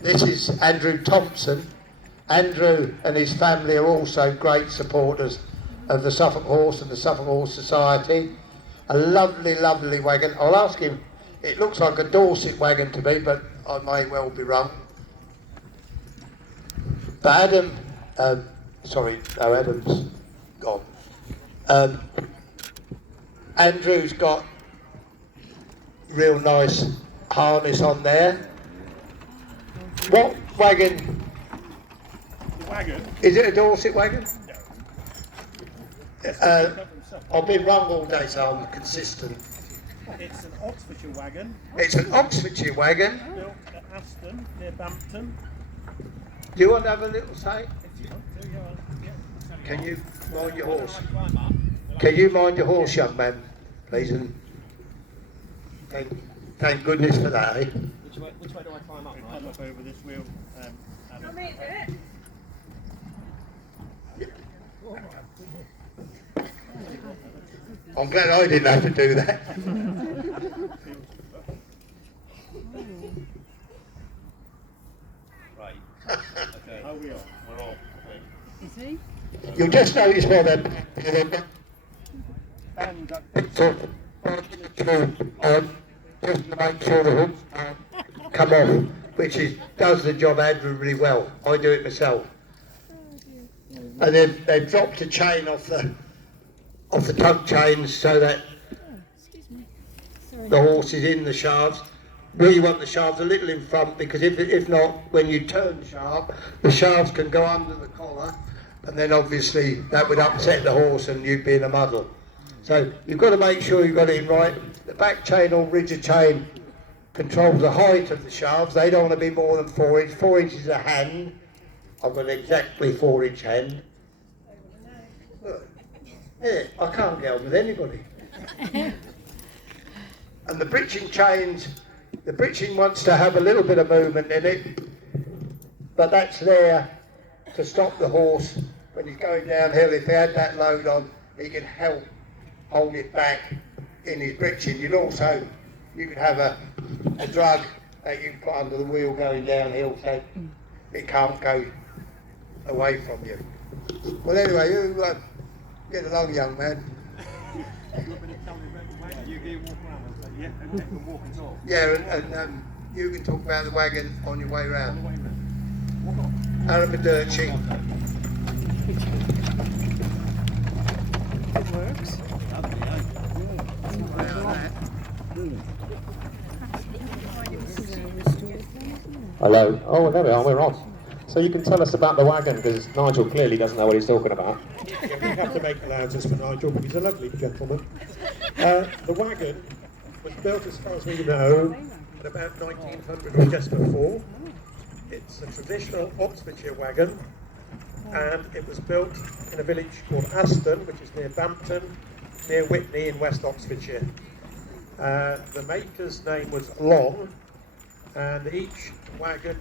This is Andrew Thompson. Andrew and his family are also great supporters of the Suffolk Horse and the Suffolk Horse Society. A lovely, lovely wagon. I'll ask him, it looks like a Dorset wagon to me, but I may well be wrong. But Adam's gone. Andrew's got real nice harness on there. What wagon? Wagon? Is it a Dorset wagon? No. I've been wrong all day, so I'm consistent. It's an Oxfordshire wagon. It's an Oxfordshire wagon. Built at Aston, near Bampton. Do you want to have a little say? If you want to, yeah. Can you mind your horse? Can you mind your horse, young man, please? And thank goodness for that, eh? Which way do I climb up? Climb up over this wheel. Want me to do it? I'm glad I didn't have to do that. Right. Okay. Oh, we are. We're off. Is he? You'll just notice why they're And just to make sure the hooks come off, which does the job admirably well. I do it myself. And then they've dropped a chain off the tug chains so that the horse is in the shafts. We want the shafts a little in front, because if not, when you turn the shaft, the shafts can go under the collar, and then obviously that would upset the horse and you'd be in a muddle. So you've got to make sure you've got it in right. The back chain or rigid chain controls the height of the shafts. They don't want to be more than 4 inches. 4 inches is a hand. I've got exactly 4-inch hand. Look, yeah, I can't get on with anybody. And the breeching chains, the breeching wants to have a little bit of movement in it, but that's there to stop the horse when he's going downhill. If he had that load on, he can help hold it back in his breeching. You could have a drug that you put under the wheel going downhill, so it can't go away from you. Well, anyway, you get along, young man. Yeah, and you can talk about the wagon on your way round. Aramadirci. It works. Hello. Oh, there we are. We're on. So you can tell us about the wagon, because Nigel clearly doesn't know what he's talking about. yeah, we have to make allowances for Nigel, but he's a lovely gentleman. The wagon was built, as far as we know, at about 1900 or just before. It's a traditional Oxfordshire wagon, and it was built in a village called Aston, which is near Bampton, near Witney in West Oxfordshire. The maker's name was Long, and each wagon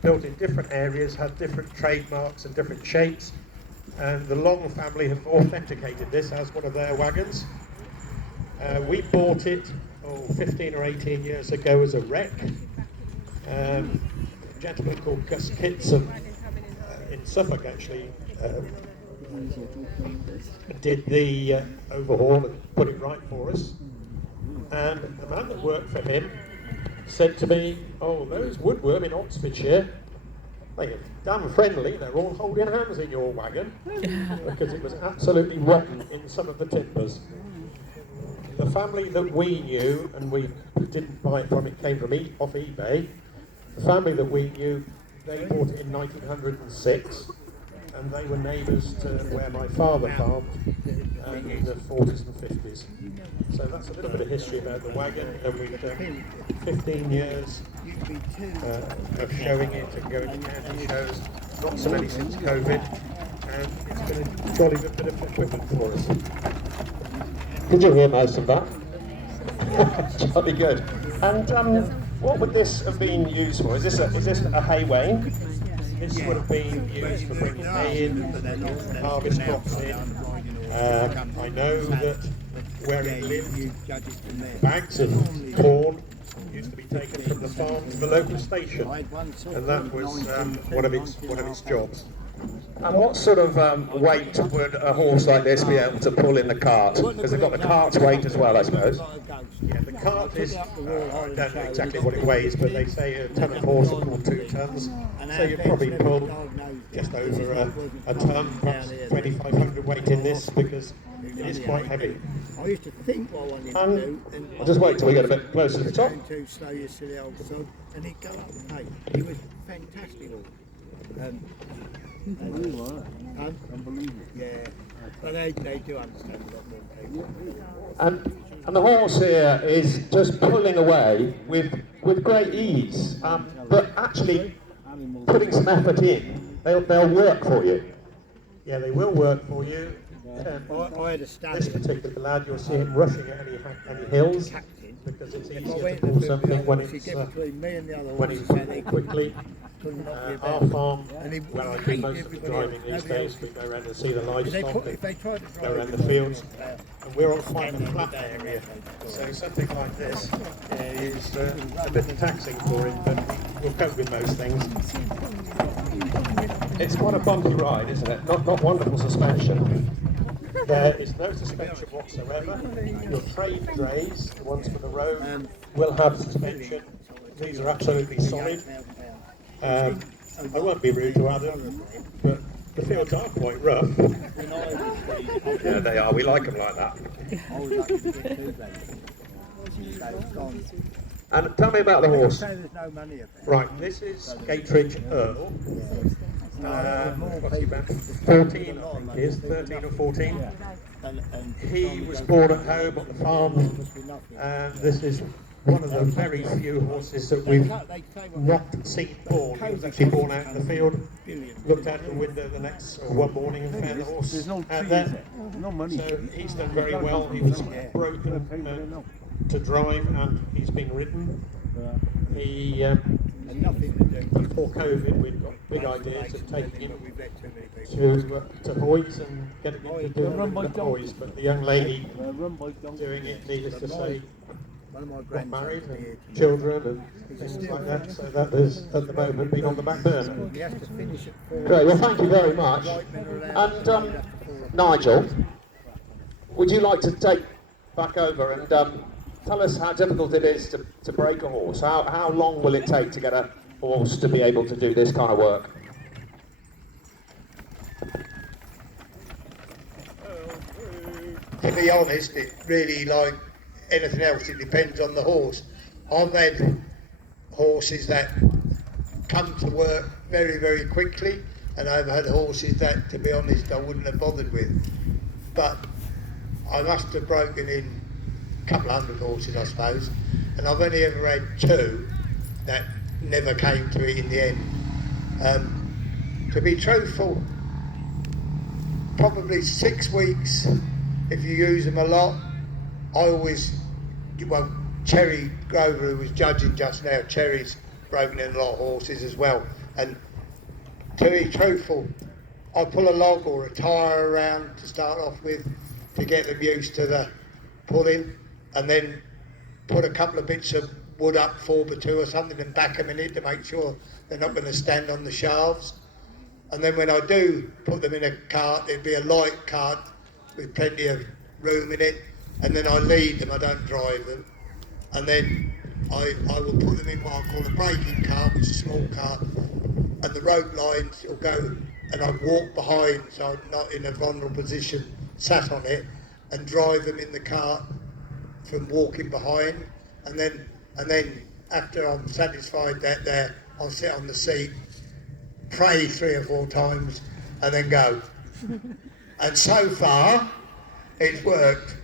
built in different areas had different trademarks and different shapes, and the Long family have authenticated this as one of their wagons. We bought it 15 or 18 years ago as a wreck. A gentleman called Gus Kitson in Suffolk actually did the overhaul and put it right for us. And the man that worked for him said to me, "Oh, those woodworm in Oxfordshire, they are damn friendly. They're all holding hands in your wagon," because it was absolutely rotten in some of the timbers. The family that we knew, and we didn't buy it from, it came from off eBay. The family that we knew, they bought it in 1906, and they were neighbours to where my father farmed in the 40s and 50s. So that's a little bit of history about the wagon, and we've done 15 years of showing it and going to county shows, not so many since COVID, and it's been a jolly good bit of equipment for us. Did you hear most of that? Jolly good. And what would this have been used for? Is this a hay wain? This would have been used for bringing hay in, harvest crops in. I know that where it lived, bags of corn used to be taken from the farm to the local station, and that was one of its jobs. And what sort of weight would a horse like this be able to pull in the cart? Because they've got the cart's weight as well, I suppose. Yeah, the cart is, I don't know exactly what it weighs, but they say a ton of horse will pull 2 tons. So you probably pull just over a ton, perhaps 2,500 weight in this, because it is quite heavy. I used to think what I wanted to do, and I'll just wait till we get a bit closer to the top. too slow, you silly old son, and he'd go up the pace. He was fantastic. Unbelievable. Yeah, but they do understand a lot more people. And the horse here is just pulling away with great ease, but actually putting some effort in, they'll work for you. Yeah, they will work for you. I had a study. This particular lad, you'll see him rushing at any hills, because it's easier to pull something when he's moving quickly. Our farm, where I do most of the driving these days, we go around and see the livestock, go around the fields, and we're on quite a flat area, so something like this is a bit taxing for him, but we'll cope with most things. It's quite a bumpy ride, isn't it? Not wonderful suspension. There is no suspension whatsoever. Your trade drays, the ones for the road, will have suspension. These are absolutely solid. I won't be rude to Adam, but the fields are quite rough. Yeah, they are. We like them like that. And tell me about the horse. Right, this is Gateridge Earl. What's he about? 14, I think he is, 13 or 14. He was born at home on the farm, and this is one of the very few horses that we've not seen born. He was actually born out in the field, looked out the window the next one morning and found the horse out there. So he's done very well. He was broken to drive, and he's been ridden. He, before COVID, we'd got big ideas of taking him to boys and getting him to do it with the boys, but the young lady doing it, needless to say, got married and children and things like that, so that has at the moment been on the back burner. Great, well thank you very much. And Nigel, would you like to take back over and tell us how difficult it is to break a horse? How long will it take to get a horse to be able to do this kind of work? To be honest, it really, like anything else, it depends on the horse. I've had horses that come to work very, very quickly, and I've had horses that, to be honest, I wouldn't have bothered with. But I must have broken in a couple hundred horses, I suppose, and I've only ever had 2 that never came to it in the end. To be truthful, probably 6 weeks if you use them a lot. I always, well, Cherry Grover, who was judging just now, Cherry's broken in a lot of horses as well. And to be truthful, I pull a log or a tyre around to start off with to get them used to the pulling, and then put a couple of bits of wood up, 4x2 or something, and back them in it to make sure they're not going to stand on the shafts. And then when I do put them in a cart, it'd be a light cart with plenty of room in it, and then I lead them, I don't drive them, and then I will put them in what I call a breaking cart, which is a small cart, and the rope lines will go, and I walk behind so I'm not in a vulnerable position, sat on it, and drive them in the cart from walking behind, and then after I'm satisfied that there, I'll sit on the seat, pray 3 or 4 times, and then go. And so far, it's worked.